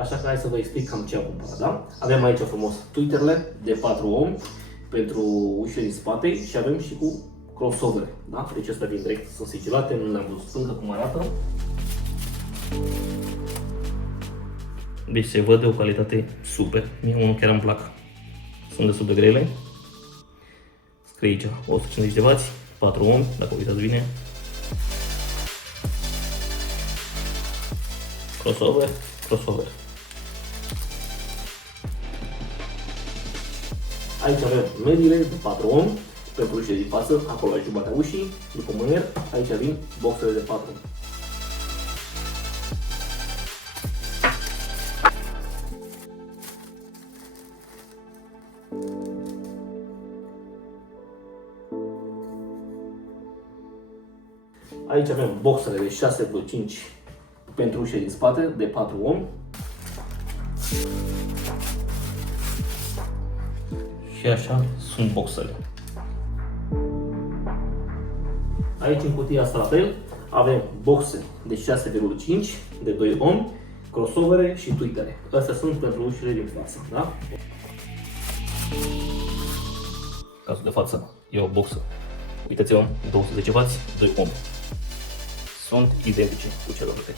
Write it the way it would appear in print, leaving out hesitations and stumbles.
Așa că hai să vă explic cam ce am cumpărat, da? Avem aici frumos tweeterele de 4 ohm pentru ușile din spate și avem și cu crossover, da? Deci astea vin direct, sunt sigilate, nu le-am văzut încă cum arată. Deci se văd de o calitate super, mie unul chiar îmi plac. Sunt destul de grele. Scrie aici 150 de W, 4 ohm, dacă uitați bine. Crossover, crossover. Aici avem mediile de 4 ohm pentru ușile din față, acolo la jumatea ușii, după mâner, aici vin boxele de 4 ohm. Aici avem boxele de 6,5 pentru ușile din spate de 4 ohm. Și așa sunt boxele. Aici în cutia asta la fel avem boxe de 6,5 de 2 ohm, crossovere și tweetere. Astea sunt pentru ușile din față, da? Cazul de față e o boxă. Uitați-vă, 210W, 2 ohm. Sunt identice cu celelalte.